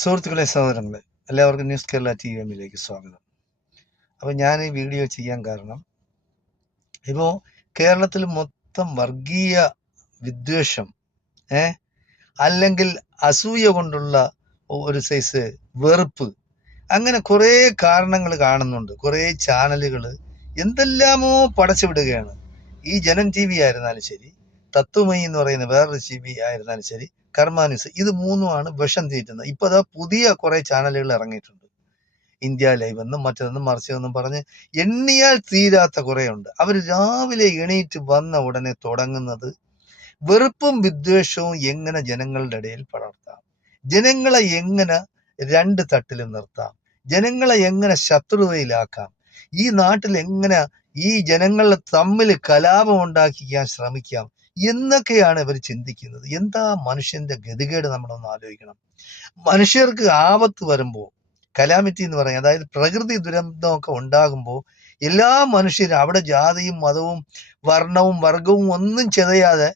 സുഹൃത്തുക്കളെ, സഹോദരങ്ങളെ, എല്ലാവർക്കും ന്യൂസ് കേരള TVMലേക്ക് സ്വാഗതം. അപ്പോൾ ഞാൻ ഈ വീഡിയോ ചെയ്യാൻ കാരണം, ഇപ്പോൾ കേരളത്തിൽ മൊത്തം വർഗീയ വിദ്വേഷം, അല്ലെങ്കിൽ അസൂയ കൊണ്ടുള്ള ഒരു സൈസ് വെറുപ്പ്, അങ്ങനെ കുറേ കാരണങ്ങൾ കാണുന്നുണ്ട്. കുറേ ചാനലുകൾ എന്തെല്ലാമോ പടച്ചു വിടുകയാണ്. ഈ ജനം TV ആയിരുന്നാലും ശരി, തത്വമയി എന്ന് പറയുന്ന വേറൊരു TV ആയിരുന്നാലും ശരി, കർമ്മ ന്യൂസ്, ഇത് മൂന്നുമാണ് വിഷം തീറ്റുന്നത്. ഇപ്പൊ അതാ പുതിയ കുറെ ചാനലുകൾ ഇറങ്ങിയിട്ടുണ്ട്. ഇന്ത്യ ലൈവ് എന്നും മറ്റൊന്നും മറിച്ചതെന്നും പറഞ്ഞ് എണ്ണിയാൽ തീരാത്ത കുറെ ഉണ്ട്. അവർ രാവിലെ എണീറ്റ് വന്ന ഉടനെ തുടങ്ങുന്നത് വെറുപ്പും വിദ്വേഷവും എങ്ങനെ ജനങ്ങളുടെ ഇടയിൽ പടർത്താം, ജനങ്ങളെ എങ്ങനെ രണ്ട് തട്ടിൽ നിർത്താം, ജനങ്ങളെ എങ്ങനെ ശത്രുതയിലാക്കാം, ഈ നാട്ടിൽ എങ്ങനെ ഈ ജനങ്ങളെ തമ്മിൽ കലാപം ഉണ്ടാക്കിക്കാൻ ശ്രമിക്കാം എന്നൊക്കെയാണ് ഇവർ ചിന്തിക്കുന്നത്. എന്താ മനുഷ്യന്റെ ഗതികേട് നമ്മളൊന്ന് ആലോചിക്കണം. മനുഷ്യർക്ക് ആപത്ത് വരുമ്പോൾ, കലാമിറ്റി എന്ന് പറയും, അതായത് പ്രകൃതി ദുരന്തമൊക്കെ ഉണ്ടാകുമ്പോൾ എല്ലാ മനുഷ്യരും അവിടെ ജാതിയും മതവും വർണ്ണവും വർഗവും ഒന്നും ചെതയാതെ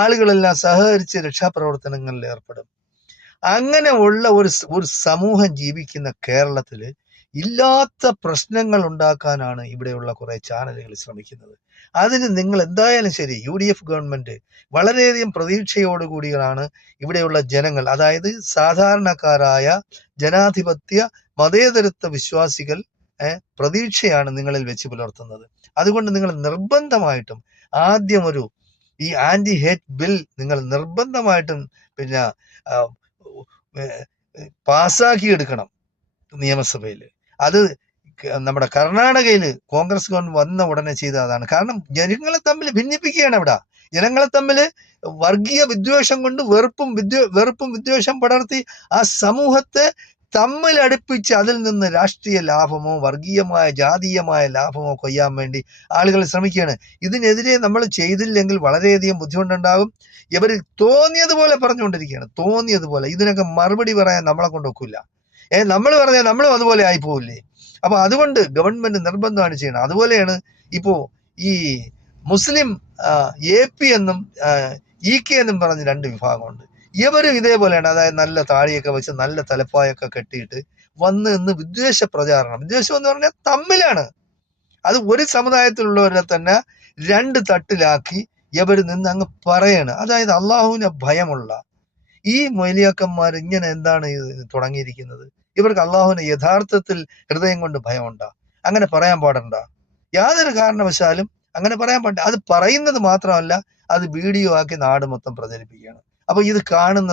ആളുകളെല്ലാം സഹകരിച്ച് രക്ഷാപ്രവർത്തനങ്ങളിൽ ഏർപ്പെടും. അങ്ങനെ ഉള്ള ഒരു സമൂഹം ജീവിക്കുന്ന കേരളത്തിൽ ഇല്ലാത്ത പ്രശ്നങ്ങൾ ഉണ്ടാക്കാനാണ് ഇവിടെയുള്ള കുറെ ചാനലുകൾ ശ്രമിക്കുന്നത്. അതിന് നിങ്ങൾ എന്തായാലും ശരി, UDF ഗവൺമെന്റ് വളരെയധികം പ്രതീക്ഷയോടുകൂടിയാണ് ഇവിടെയുള്ള ജനങ്ങൾ, അതായത് സാധാരണക്കാരായ ജനാധിപത്യ മതേതരത്വ വിശ്വാസികൾ പ്രതീക്ഷയാണ് നിങ്ങളിൽ വെച്ച് പുലർത്തുന്നത്. അതുകൊണ്ട് നിങ്ങൾ നിർബന്ധമായിട്ടും ആദ്യം ഈ ആന്റി ഹേറ്റ് ബിൽ നിങ്ങൾ നിർബന്ധമായിട്ടും പാസ്സാക്കി എടുക്കണം നിയമസഭയിൽ. അത് നമ്മുടെ കർണാടകയിൽ കോൺഗ്രസ് ഗവൺമെന്റ് വന്ന ഉടനെ ചെയ്ത അതാണ്. കാരണം ജനങ്ങളെ തമ്മിൽ ഭിന്നിപ്പിക്കുകയാണ്. അവിടെ ജനങ്ങളെ തമ്മിൽ വർഗീയ വിദ്വേഷം കൊണ്ട് വെറുപ്പും വിദ്വേഷം പടർത്തി ആ സമൂഹത്തെ തമ്മിൽ അടുപ്പിച്ച് അതിൽ നിന്ന് രാഷ്ട്രീയ ലാഭമോ വർഗീയമായ ജാതീയമായ ലാഭമോ കൊയ്യാൻ വേണ്ടി ആളുകൾ ശ്രമിക്കുകയാണ്. ഇതിനെതിരെ നമ്മൾ ചെയ്തില്ലെങ്കിൽ വളരെയധികം ബുദ്ധിമുട്ടുണ്ടാകും. ഇവർ തോന്നിയതുപോലെ പറഞ്ഞുകൊണ്ടിരിക്കുകയാണ്, തോന്നിയതുപോലെ. ഇതിനൊക്കെ മറുപടി പറയാൻ നമ്മളെ കൊണ്ടൊക്കില്ല. നമ്മൾ പറഞ്ഞാൽ നമ്മളും അതുപോലെ ആയിപ്പോവില്ലേ? അപ്പൊ അതുകൊണ്ട് ഗവൺമെന്റ് നിർബന്ധമാണ് ചെയ്യണം. അതുപോലെയാണ് ഇപ്പോ ഈ മുസ്ലിം AP എന്നും EK എന്നും പറഞ്ഞ് രണ്ട് വിഭാഗമുണ്ട്. ഇവരും ഇതേപോലെയാണ്. അതായത് നല്ല താടിയൊക്കെ വെച്ച് നല്ല തലപ്പായൊക്കെ കെട്ടിയിട്ട് വന്ന് ഇന്ന് വിദ്വേഷ പ്രചാരണം. വിദ്വേഷം എന്ന് പറഞ്ഞാൽ തമ്മിലാണ്. അത് ഒരു സമുദായത്തിലുള്ളവരെ തന്നെ രണ്ട് തട്ടിലാക്കി ഇവർ നിന്ന് അങ്ങ് പറയാണ്. അതായത് അള്ളാഹുവിനെ ഭയമുള്ള ഈ മൊയ്ലിയാക്കന്മാർ ഇങ്ങനെ എന്താണ് തുടങ്ങിയിരിക്കുന്നത്? ഇവർക്ക് അള്ളാഹുവിനെ യഥാർത്ഥത്തിൽ ഹൃദയം കൊണ്ട് ഭയമുണ്ടോ? അങ്ങനെ പറയാൻ പാടണ്ട. യാതൊരു കാരണവശാലും അങ്ങനെ പറയാൻ പാടില്ല. അത് പറയുന്നത് മാത്രമല്ല, അത് വീഡിയോ ആക്കി നാട് മൊത്തം പ്രചരിപ്പിക്കുകയാണ്. അപ്പൊ ഇത് കാണുന്ന